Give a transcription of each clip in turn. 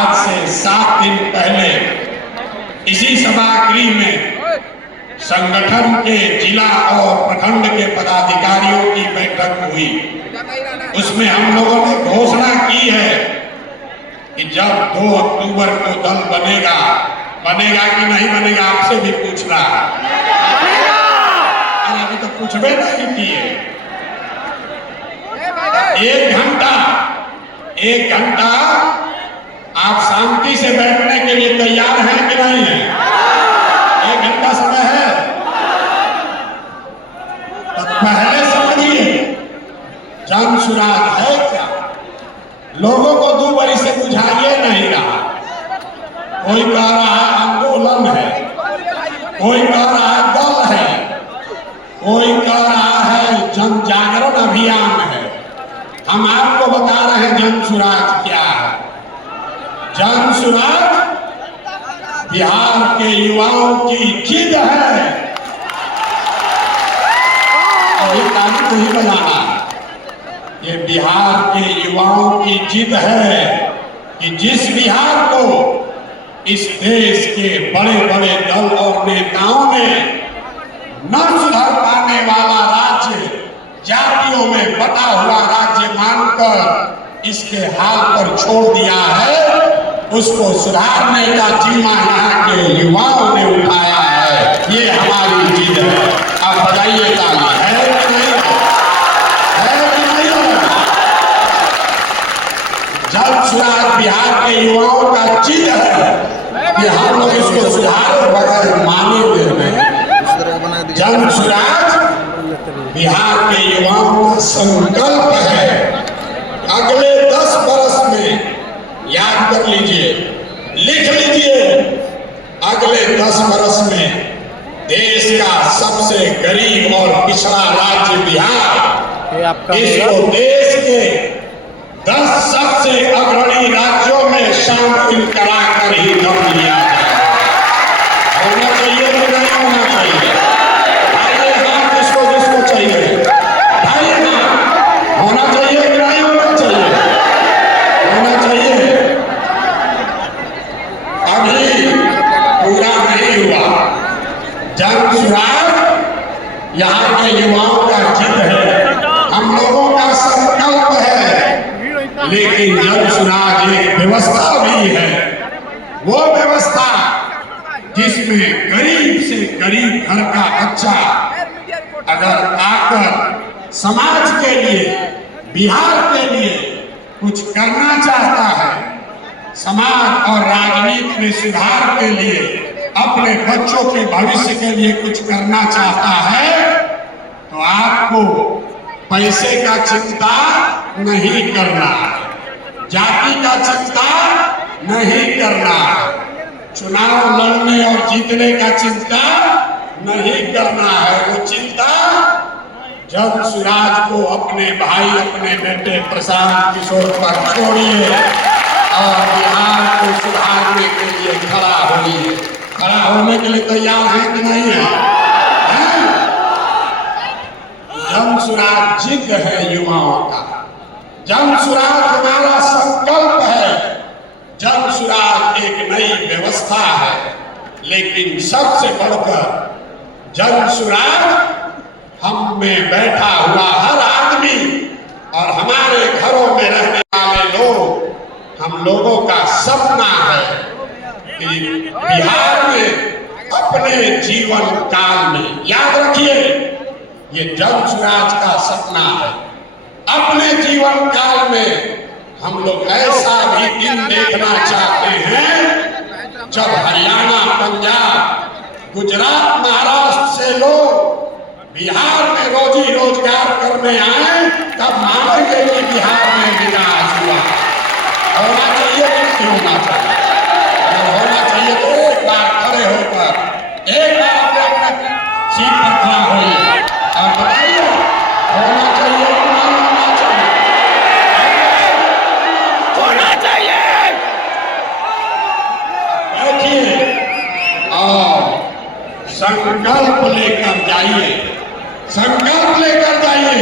आज से 7 दिन पहले इसी सभागृह में संगठन के जिला और प्रखंड के पदाधिकारियों की बैठक हुई। उसमें हम लोगों ने घोषणा की है कि जब 2 अक्टूबर को दल बनेगा कि नहीं बनेगा, आपसे भी पूछना है। अभी तो कुछ भी नहीं किए। 1 घंटा आप शांति से बैठने के लिए तैयार हैं कि नहीं है? 1 घंटा समय है तो पहले समझिए जन सुराज है क्या। लोगों को 2 बरी से बुझाइए नहीं रहा। कोई कह रहा है आंदोलन है, कोई कह रहा है दल है, कोई कह रहा है जन जागरण अभियान है। हम आपको बता रहे हैं जन सुराज क्या है। जन सुराज बिहार के युवाओं की जिद है। ये ताली नहीं बजाना, ये बिहार के युवाओं की जिद है कि जिस बिहार को इस देश के बड़े बड़े दल और नेताओं ने न सुधर पाने वाला राज्य, जातियों में बटा हुआ राज्य मानकर इसके हाल पर छोड़ दिया है, उसको सुधारने का जिम्मा यहाँ के युवाओं ने उठाया है। ये हमारी जिद है। अब बताइए ताली है कि नहीं है कि नहीं? जन सुराज बिहार के युवाओं का जिद है कि हम लोग इसको सुधार बगैर माने हुए। जन सुराज बिहार के युवाओं का संकल्प है। अगले 10 वर्ष में, याद कर लीजिए, लिख लीजिए, अगले 10 वर्ष में देश का सबसे गरीब और पिछड़ा राज्य बिहार, इसको देश के 10 सबसे अग्रणी राज्यों में शामिल कराकर ही दम लिया जाए। होना चाहिए कि नहीं होना चाहिए? भाई हाथ जिसको चाहिए, भाई हाथ होना चाहिए कि नहीं होना चाहिए? होना चाहिए। अभी पूरा नहीं हुआ। जन सुराज यहाँ के युवाओं का जिद है, हम लोगों का संकल्प है। लेकिन जन सुराज एक व्यवस्था भी है, वो व्यवस्था जिसमें गरीब से गरीब घर का बच्चा अगर आकर समाज के लिए, बिहार के लिए कुछ करना चाहता है, समाज और राजनीति में सुधार के लिए, अपने बच्चों के भविष्य के लिए कुछ करना चाहता है, तो आपको पैसे का चिंता नहीं करना, जाति का चिंता नहीं करना, चुनाव लड़ने और जीतने का चिंता नहीं करना है। वो चिंता जन सुराज को अपने भाई, अपने बेटे प्रशांत किशोर पर छोड़िए और बिहार को सुधारने के लिए खड़ा होइए। खड़ा होने के लिए तैयार है कि नहीं है? जन सुराज जिद है युवाओं का। जन सुराज हमारा संकल्प है। जन सुराज एक नई व्यवस्था है, लेकिन सबसे बढ़कर जन सुराज हम में बैठा हुआ हर आदमी और हमारे घरों में रहने वाले लोग, हम लोगों का सपना है कि बिहार में अपने जीवन काल में, याद रखिए ये जन सुराज का सपना है, अपने जीवन काल में हम लोग ऐसा भी दिन देखना चाहते हैं जब हरियाणा, पंजाब, गुजरात, महाराष्ट्र से लोग बिहार में रोजी रोजगार करने आए, तब मानेंगे कि बिहार में विकास हुआ। होना चाहिए कि नहीं होना चाहिए? अगर होना चाहिए तो एक बार खड़े होकर, एक बार अपने सीट पर खड़ा होइए और बताइए होना चाहिए कि नहीं होना चाहिए? होना चाहिए। देखिए और संकल्प लेकर जाइए, संकल्प लेकर जाइए।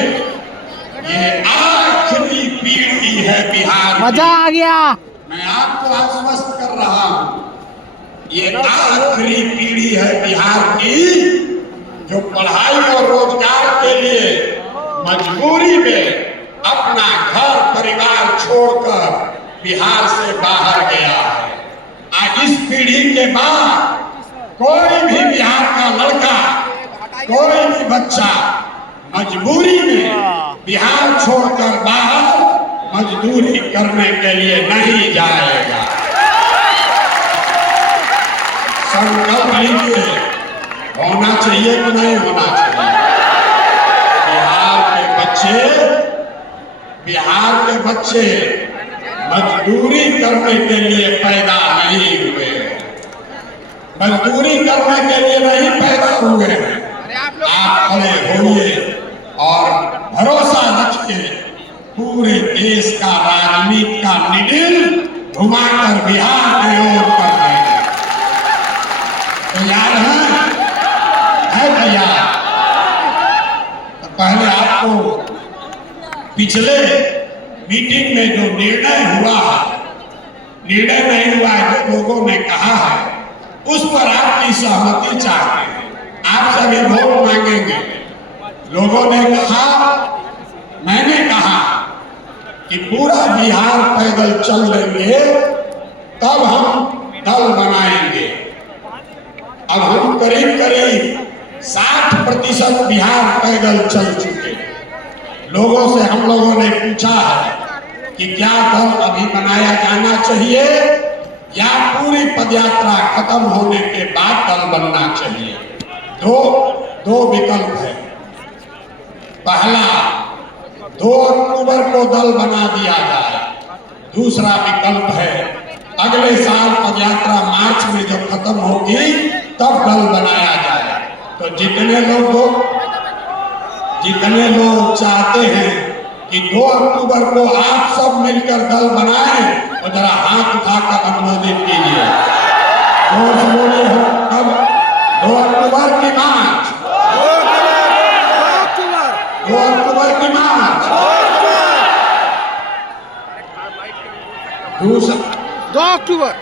ये आखिरी पीढ़ी है बिहार, मजा आ गया। मैं आपको आश्वस्त कर रहा हूं, ये आखिरी पीढ़ी है बिहार की जो पढ़ाई और रोजगार के लिए मजबूरी में अपना घर परिवार छोड़कर बिहार से बाहर गया है। आज इस पीढ़ी के बाद कोई भी बिहार का लड़का, कोई भी बच्चा मजबूरी में बिहार छोड़कर बाहर मजदूरी करने के लिए नहीं जाएगा। संकल्प लीजिए, होना चाहिए कि नहीं होना चाहिए? बिहार के बच्चे मजदूरी करने के लिए पैदा नहीं हुए, मजदूरी करने के लिए नहीं पैदा हुए। आप खड़े होइए और भरोसा रखिए, पूरे देश का राजनीति का निडिल घुमाकर बिहार में ओर कर देंगे। तैयार है तैयार? तो पहले आपको पिछले मीटिंग में जो निर्णय हुआ है, निर्णय नहीं हुआ है जो लोगों ने कहा है, उस पर आपकी सहमति चाहते हैं। आप सभी वोट मांगेंगे। लोगों ने कहा, मैंने कहा कि पूरा बिहार पैदल चल लेंगे तब हम दल बनाएंगे। अब हम करीब करीब 60% बिहार पैदल चल चुके। लोगों से हम लोगों ने पूछा है कि क्या दल अभी बनाया जाना चाहिए या पूरी पदयात्रा खत्म होने के बाद दल बनना चाहिए। दो विकल्प है। पहला, 2 अक्टूबर को दल बना दिया जाए। दूसरा विकल्प है अगले साल पदयात्रा मार्च में जब खत्म होगी तब दल बनाया जाए। तो जितने लोग चाहते हैं कि 2 अक्टूबर को आप सब मिलकर दल बनाएं, तो जरा हाथ उठाकर अनुमोदित कीजिए। जोर से बोले हो कब? 2 अक्टूबर की मार्च, 2 अक्टूबर की मार्च। दूसरा 2 अक्टूबर।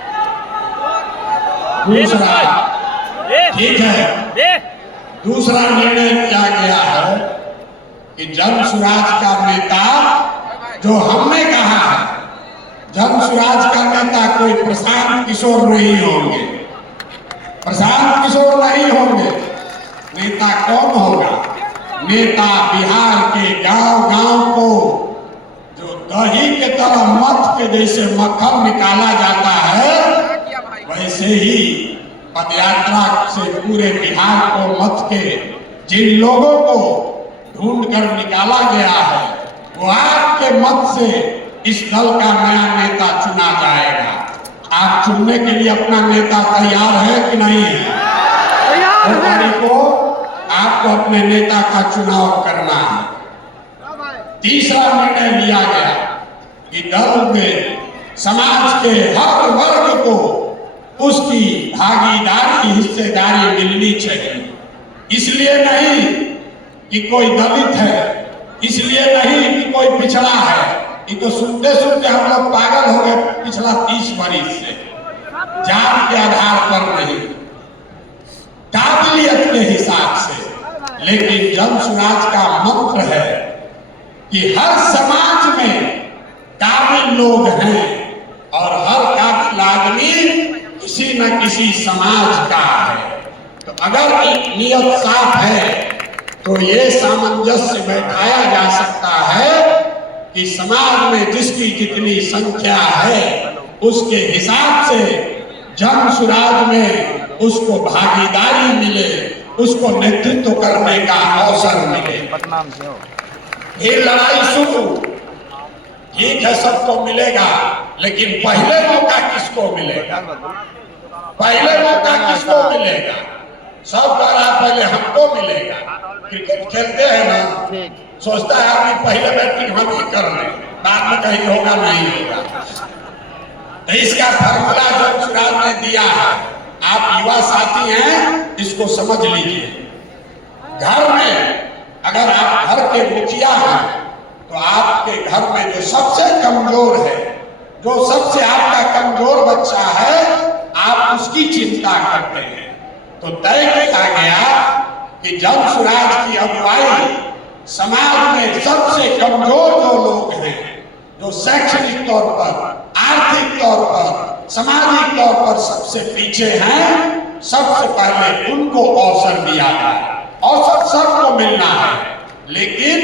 दूसरा ठीक है। दूसरा निर्णय किया गया है कि जन स्वराज का नेता, जो हमने कहा है, जन स्वराज का नेता कोई प्रशांत किशोर नहीं होंगे। प्रशांत किशोर नहीं होंगे। नेता कौन होगा? नेता बिहार के गांव-गांव को जो दही के तरह मथ के जैसे मक्खन निकाला जाता है, वैसे ही पदयात्रा से पूरे बिहार को मथ के जिन लोगों को ढूंढ कर निकाला गया है, वो आपके मत से इस दल का नया नेता चुना जाएगा। आप चुनने के लिए अपना नेता तैयार है कि नहीं है? तैयार को आपको अपने नेता का चुनाव करना है। तीसरा निर्णय लिया गया कि दल में समाज के हर वर्ग को उसकी भागीदारी, हिस्सेदारी मिलनी चाहिए। इसलिए नहीं कि कोई दलित है, इसलिए नहीं कि कोई पिछड़ा है। ये तो सुनते सुनते हम लोग पागल हो गए पिछला 30 वर्ष से। जात के आधार पर नहीं, काबिलियत के हिसाब से। लेकिन जन स्वराज का मंत्र है कि हर समाज में काबिल लोग हैं और हर काबिल आदमी किसी न किसी समाज का है। तो अगर नियत साफ है तो ये सामंजस्य बैठाया जा सकता है कि समाज में जिसकी जितनी संख्या है उसके हिसाब से जन स्वराज में उसको भागीदारी मिले, उसको नेतृत्व करने का अवसर मिले। फिर लड़ाई शुरू। ठीक है, सबको मिलेगा, लेकिन पहले मौका किसको मिलेगा? पहले मौका किसको मिलेगा? सब कह रहा पहले हमको मिलेगा। क्रिकेट खेलते हैं ना, सोचता है आदमी पहले बैटिंग हम ही कर लें, बाद में कहीं होगा नहीं होगा। तो इसका फॉर्मूला जन स्वराज ने दिया है। आप युवा साथी हैं, इसको समझ लीजिए। घर में अगर आप घर के मुखिया हैं तो आपके घर में जो सबसे कमजोर है, जो सबसे आपका कमजोर बच्चा है आप उसकी चिंता करते हैं। तो तय किया गया कि जन सुराज की अगुवाई समाज में सबसे कमजोर जो लोग हैं, जो शैक्षणिक तौर पर, आर्थिक तौर पर, सामाजिक तौर पर सबसे पीछे हैं, सबसे पहले उनको अवसर दिया जाए। अवसर सबको मिलना है, लेकिन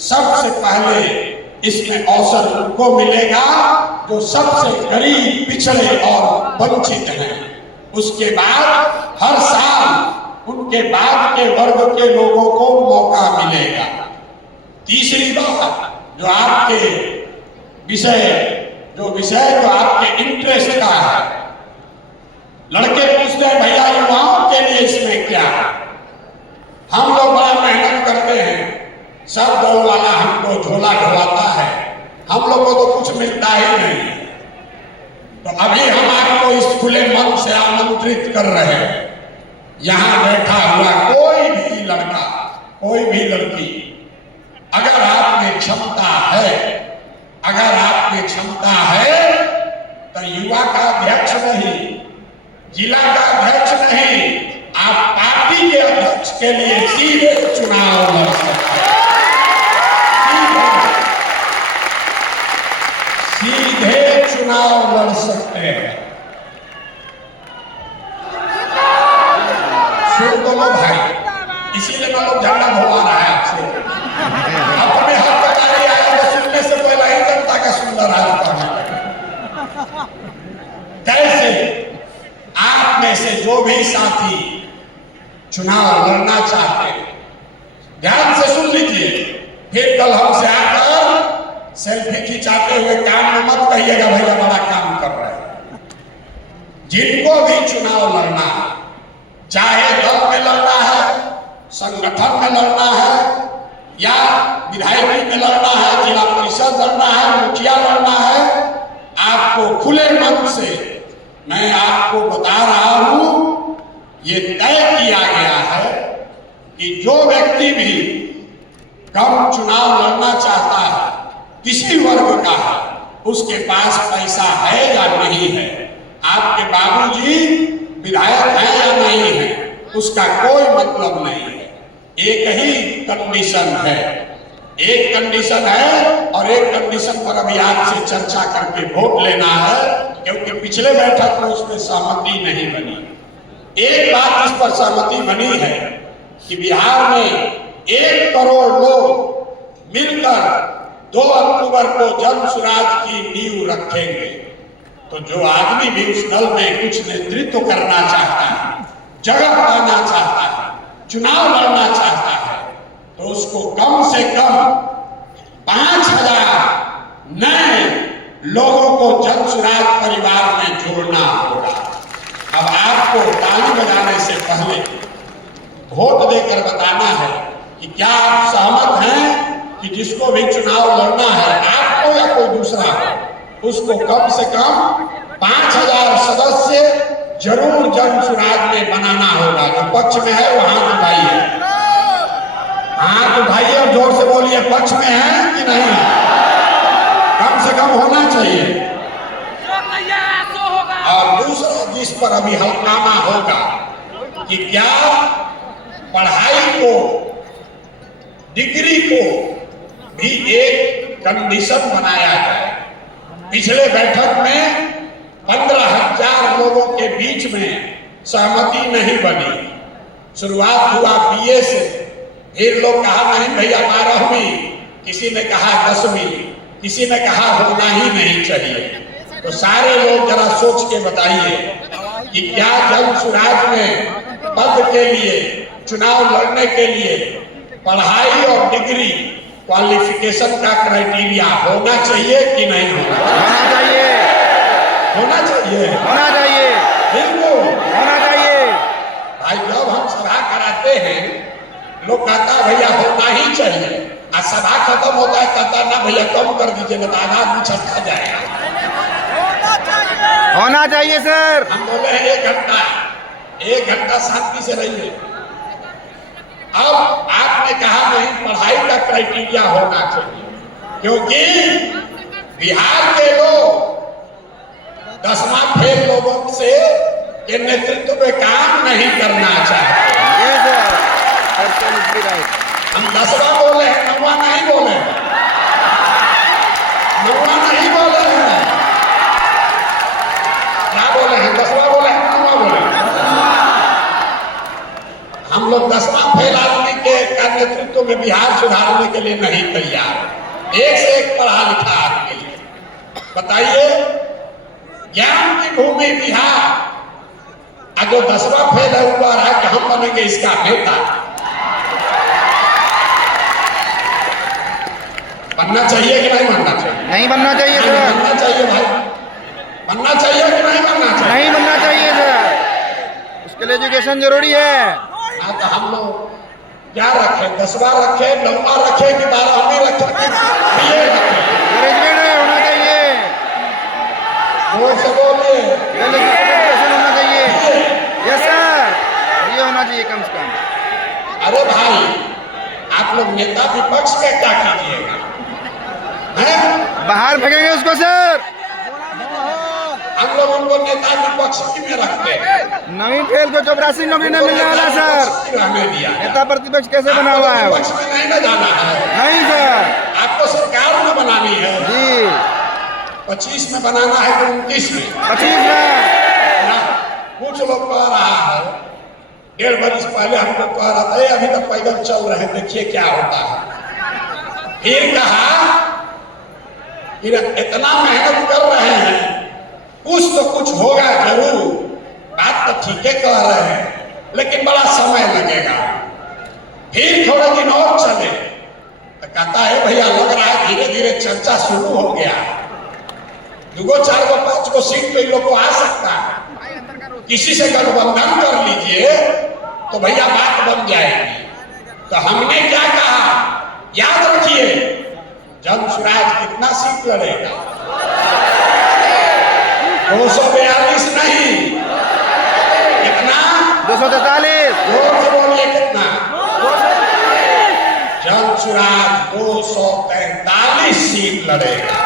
सबसे पहले इसमें अवसर उनको मिलेगा जो सबसे गरीब, पिछड़े और वंचित हैं। उसके बाद हर साल उनके बाद के वर्ग के लोगों को मौका मिलेगा। तीसरी बात जो आपके विषय जो आपके इंटरेस्ट का है, लड़के पूछते हैं भैया युवाओं के लिए इसमें क्या है? हम लोग बड़ा मेहनत करते हैं, सब दौड़ वाला हमको झोला ढोलाता है, हम लोग को तो कुछ मिलता ही नहीं। तो अभी हम आपको इस खुले मन से आमंत्रित कर रहे हैं, यहां बैठा हुआ कोई भी लड़का, कोई भी लड़की, अगर आप में क्षमता है, अगर आप में क्षमता है तो युवा का अध्यक्ष नहीं, जिला का अध्यक्ष नहीं, आप पार्टी के अध्यक्ष के लिए सीधे चुनाव लड़ सकते हैं। सीधे चुनाव लड़ सकते हैं। सुन तो लो भाई, इसीलिए मैं लोग झगड़ा भरवा रहा है आपसे। अपने हाथ का गाड़ी आया तो सुनने से पहले ही जनता का सुंदर हाथ करना। कैसे आप में से जो भी साथी चुनाव लड़ना चाहते हैं, ध्यान से सुन लीजिए, फिर कल हमसे आकर सेल्फी खिंचाते हुए काम में मत कहिएगा भैया बड़ा काम कर रहे हैं। जिनको भी चुनाव लड़ना है, चाहे दल में लड़ना है, संगठन में लड़ना है, या विधायकी में लड़ना है, जिला परिषद लड़ना है, मुखिया लड़ना है, आपको खुले मन से मैं आपको बता रहा हूं, ये तय किया गया है कि जो व्यक्ति भी कम चुनाव लड़ना चाहता है, किसी वर्ग का है, उसके पास पैसा है या नहीं है, आपके बाबूजी विधायक है या नहीं है, उसका कोई मतलब नहीं है। एक ही कंडीशन है, एक कंडीशन है, और एक कंडीशन पर अभी आपसे चर्चा करके वोट लेना है, क्योंकि पिछले बैठक में उसमें सहमति नहीं बनी। एक बात इस पर सहमति बनी है कि बिहार में 1 करोड़ लोग मिलकर 2 अक्टूबर को जन सुराज की नींव रखेंगे। तो जो आदमी भी उस दल में कुछ नेतृत्व करना चाहता है, जगह पाना चाहता है, चुनाव लड़ना चाहता है, तो उसको कम से कम 5000 नए लोगों को जन सुराज परिवार में जोड़ना होगा। अब आपको ताली बजाने से पहले वोट देकर बताना है कि क्या आप सहमत हैं कि जिसको भी चुनाव लड़ना है, आपको या कोई दूसरा हो, उसको कम से कम 5000 सदस्य जरूर जन सुराज में बनाना होगा। जो पक्ष में है वो हाथ उठाइए, हाथ उठाइए और जोर से बोलिए, पक्ष में है कि नहीं? कम से कम होना चाहिए। और दूसरा जिस पर अभी हल्काना होगा कि क्या पढ़ाई को, डिग्री को भी एक कंडीशन बनाया जाए। पिछले बैठक में 15,000 लोगों के बीच में सहमति नहीं बनी। शुरुआत हुआ बीए से, फिर लोग कहा नहीं भैया 12वीं, किसी ने कहा 10वीं, किसी ने कहा होना ही नहीं चाहिए। तो सारे लोग जरा सोच के बताइए कि क्या जन सुराज में पद के लिए, चुनाव लड़ने के लिए पढ़ाई और डिग्री, क्वालिफिकेशन का क्राइटेरिया होना चाहिए कि नहीं होना चाहिए? होना चाहिए, होना चाहिए, बिल्कुल होना चाहिए। भाई जब हम सभा कराते हैं, लोग कहता भैया होना ही चाहिए, और सभा खत्म होता है कहता ना भैया कम कर दीजिए, ना आधा भी छटका जाएगा। होना चाहिए सर। हम बोले हैं 1 घंटा शांति से रहिए। अब आपने कहा नहीं, पढ़ाई का क्राइटेरिया होना चाहिए, क्योंकि बिहार के लोग 10वां फेल लोगों से के नेतृत्व में काम नहीं करना चाहते। हम 10वां बोले हैं, 9वां नहीं बोले, 9वां नहीं बोले हैं। क्या बोले हैं? 10वां बोले हैं, 9वां बोले हैं। हम लोग 10वां फेल आदमी के का नेतृत्व में बिहार सुधारने के लिए नहीं तैयार। एक से एक पढ़ा लिखा आदमी बताइए, ज्ञान की भूमि बिहार, जो 10वां फेल है ऊपर है कि हम बनेंगे इसका नेता। बनना चाहिए कि नहीं बनना चाहिए? नहीं बनना चाहिए सर। बनना चाहिए भाई, बनना चाहिए कि नहीं बनना चाहिए? नहीं बनना चाहिए सर, उसके लिए एजुकेशन जरूरी है। हाँ, तो हम लोग क्या रखें? 10वां रखें, 9वां रखें कि 12वीं रखें कि BA रखें? ग्रेजुएट होना चाहिए, वो से बोले एजुकेशन होना चाहिए। यस सर, ये होना चाहिए कम से कम। अरे भाई, आप लोग नेता विपक्ष में क्या कीजिएगा? बाहर फेंकेंगे उसको सर। हम लोग उनको नेता विपक्ष में रखते हैं। 9वीं फेल को 84 नौकरी नहीं मिलने वाला सर। रहने दिया नेता प्रतिपक्ष कैसे बना हुआ है? विपक्ष में नहीं ना जाना है। नहीं सर, आपको सरकार में बनानी है जी। 25 में बनाना है कि 29 में? 25 में। कुछ लोग कह रहा है, 1.5 बरस पहले हम लोग कह रहा था अभी तक पैदल चल रहे हैं, देखिए क्या होता है। फिर कहा इतना मेहनत कर रहे हैं, कुछ तो कुछ होगा जरूर। बात तो ठीक है कह रहे हैं, लेकिन बड़ा समय लगेगा। फिर थोड़े दिन और चले तो कहता है भैया लग रहा है धीरे धीरे चर्चा शुरू हो गया, 2 4 5 सीट पे लोग को आ सकता है, किसी से गठबंधन कर लीजिए तो भैया बात बन जाएगी। तो हमने क्या कहा, याद रखिए, जंग-सुराज कितना सीट लड़ेगा? 242 नहीं, कितना? 243। बोलिए कितना? जंग-सुराज 243 सीट लड़ेगा।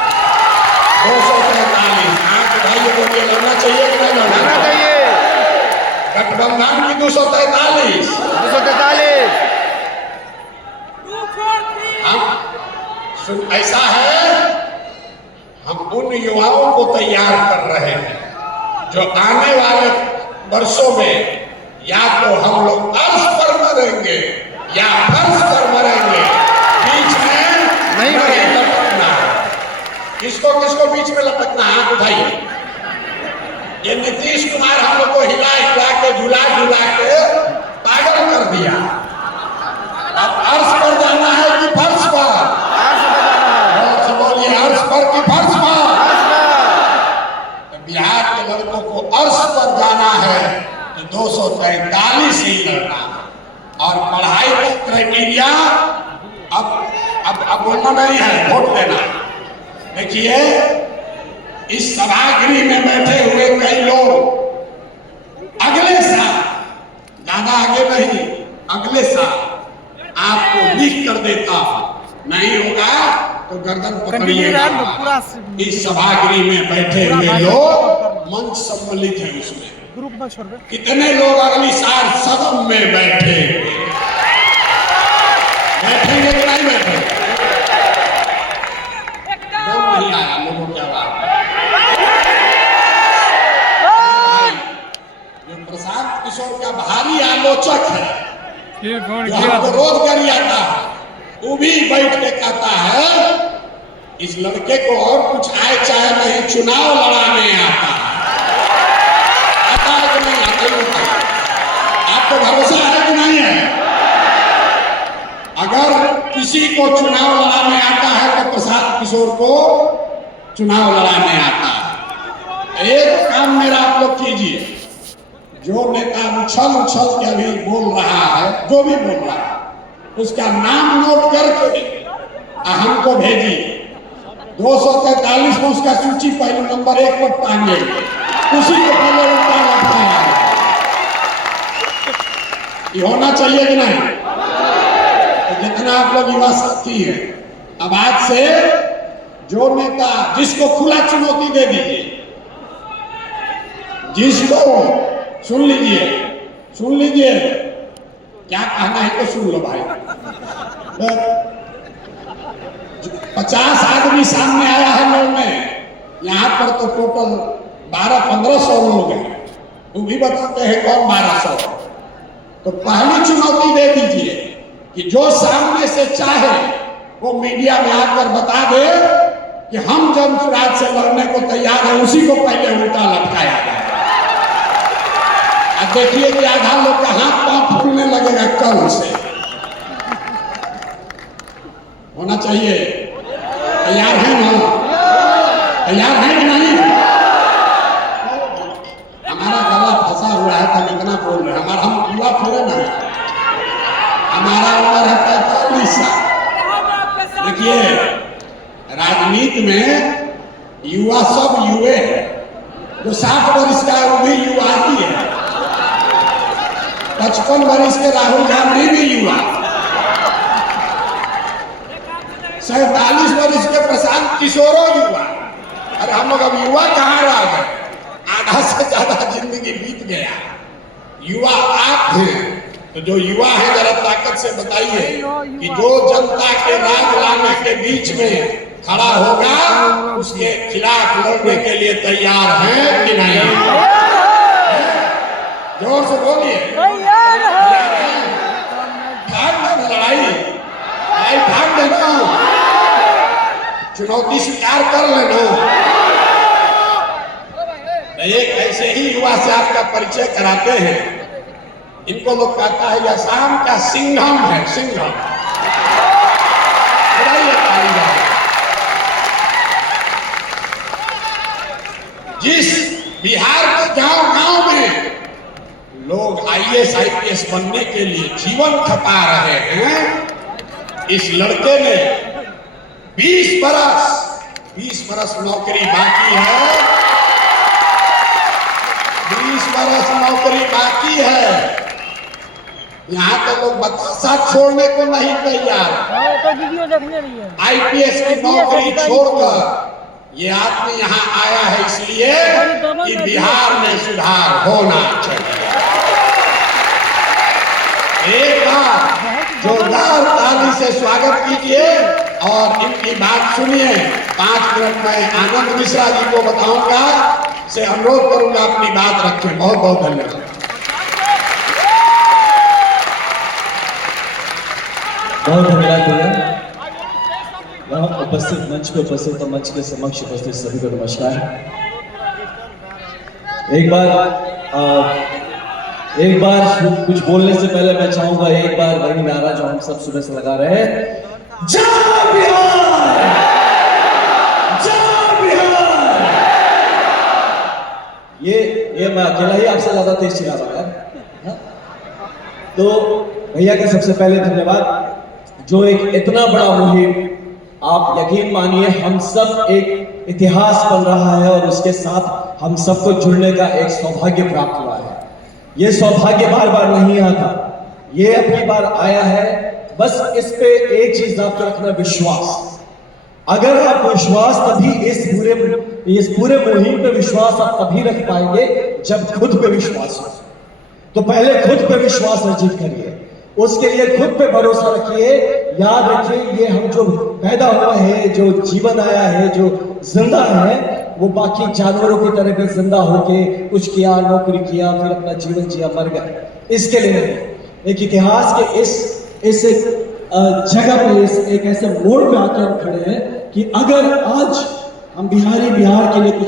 243। आप भाई बोलिए लड़ना चाहिए कि नहीं लड़ना चाहिए? गठबंधन की 243। हम ऐसा है, हम उन युवाओं को तैयार कर रहे हैं जो आने वाले वर्षों में या तो हम लोग अर्श पर मरेंगे या फर्श पर मरेंगे, बीच में नहीं लटकना। किसको किसको बीच में लटकना? हाथ उठाइए। ये नीतीश कुमार हम लोग को हिला हिला के झुला झुला के पागल कर दिया। अब अर्श पर जाना है कि फर्श पर? बोलिए, अर्श पर कि फर्श पर? तो बिहार के लड़कों को अर्श पर जाना है तो 243 ही लड़ना है। और पढ़ाई का क्राइटेरिया अब बोलना नहीं है, वोट देना। देखिए, इस सभागृह में बैठे हुए कई लोग अगले साल, ज्यादा आगे नहीं, अगले साल आपको लिख कर देता, नहीं होगा तो गर्दन पकड़िएगा। इस सभागृह में बैठे हुए लोग मंच सम्मिलित है, उसमें कितने लोग अगली साल सदन में बैठे बैठेंगे कि नहीं बैठे? नहीं आया लोगों की आवाज। जो प्रशांत किशोर का भारी आलोचक है, हमको रोज कर आता है, वो भी बैठ के कहता है इस लड़के को और कुछ आए चाहे नहीं, चुनाव लड़ाने आता है कि नहीं आता? आपको भरोसा है कि नहीं है? अगर किसी को चुनाव लड़ाने आता है तो प्रशांत किशोर को चुनाव लड़ाने आता है। एक काम मेरा आप लोग कीजिए, जो नेता उछल उछल के अभी बोल रहा है, जो भी बोल रहा है, उसका नाम नोट करके हमको भेजिए। 243 में उसका सूची पहले नंबर 1 पर टांगे, उसी को पहले उनका रखा। ये होना चाहिए कि नहीं? तो जितना आप लोग युवा साथी है, अब आज से जो नेता जिसको खुला चुनौती दे दीजिए, जिसको सुन लीजिए क्या कहना है तो सुन लो भाई। 50 आदमी सामने आया है लोग में, यहाँ पर तो टोटल 1200-1500 लोग हैं, वो भी बताते हैं कौन 1200। तो पहली चुनौती दे दीजिए कि जो सामने से चाहे वो मीडिया में आकर बता दे कि हम जमशुराज से लड़ने को तैयार हैं, उसी को पहले उल्टा लटकाया जाए। अब देखिए कि आधा लोग का हाथ पांव फूलने लगेगा कल से। होना चाहिए। तैयार है ना? तैयार है कि नहीं? हमारा गला फंसा हुआ है, हम इतना बोल रहे हैं। हमारा हम युवा थोड़े ना है, हमारा उम्र है 45 साल। देखिए राजनीति में युवा सब युवे है, जो 60 वर्ष का है वो भी युवा ही है, 55 वर्ष के राहुल गांधी भी युवा, 47 वर्ष के प्रशांत किशोरो युवा। अरे हम लोग अब युवा कहाँ रह गए? आधा से ज्यादा जिंदगी बीत गया। युवा आप हैं, तो जो युवा है जरा ताकत से बताइए कि जो जनता के राज लाने के बीच में खड़ा होगा उसके खिलाफ लड़ने के लिए तैयार हैं कि नहीं? जोर से बोलिए। भाग देना लड़ाई भाग देना, चुनौती स्वीकार कर लेना। एक ऐसे ही युवा से आपका परिचय कराते हैं, इनको लोग कहता है असम का सिंघम है, सिंघम। जिस बिहार के गांव में लोग IAS IPS बनने के लिए जीवन खपा रहे हैं, इस लड़के ने 20 बरस नौकरी बाकी है, 20 बरस नौकरी बाकी है। यहाँ तो लोग बतासा छोड़ने को नहीं तैयार। IPS की नौकरी छोड़कर ये आदमी यहाँ आया है इसलिए कि बिहार में सुधार होना चाहिए। एक बार जोरदार ताली से स्वागत कीजिए और इनकी बात सुनिए। 5 मिनट में आनंद मिश्रा जी को बताऊंगा, से अनुरोध करूंगा अपनी बात रखें। बहुत बहुत धन्यवाद। बहुत धन्यवाद भैया। यहाँ उपस्थित मंच पे उपस्थित और मंच के समक्ष उपस्थित सभी को नमस्कार। एक बार कुछ बोलने से पहले मैं चाहूंगा एक बार वही नारा जो हम सब सुबह से लगा रहे हैं, जय बिहार, जय बिहार। ये मैं अकेला ही आपसे ज्यादा तेज चिल्ला रहा है। तो भैया के सबसे पहले धन्यवाद, जो एक इतना बड़ा मुहिम, आप यकीन मानिए हम सब एक इतिहास बन रहा है और उसके साथ हम सबको जुड़ने का एक सौभाग्य प्राप्त हुआ है। ये सौभाग्य बार बार नहीं आता, ये अपनी बार आया है। बस इस पे एक चीज आपको रखना, विश्वास। अगर आप विश्वास तभी इस पूरे मुहिम पे विश्वास आप तभी रख पाएंगे जब खुद पे विश्वास हो। तो पहले खुद पे विश्वास अर्जित करिए, उसके लिए खुद पे भरोसा रखिए। याद रखिए ये हम जो पैदा हुआ है, जो जीवन आया है, जो जिंदा है, वो बाकी जानवरों की तरह भी जिंदा होके कुछ किया, नौकरी किया, फिर अपना जीवन जिया, मर गए, इसके लिए नहीं। एक इतिहास के इस जगह पे, एक ऐसे मोड़ पे आके हम खड़े हैं कि अगर आज हम बिहार के लिए कुछ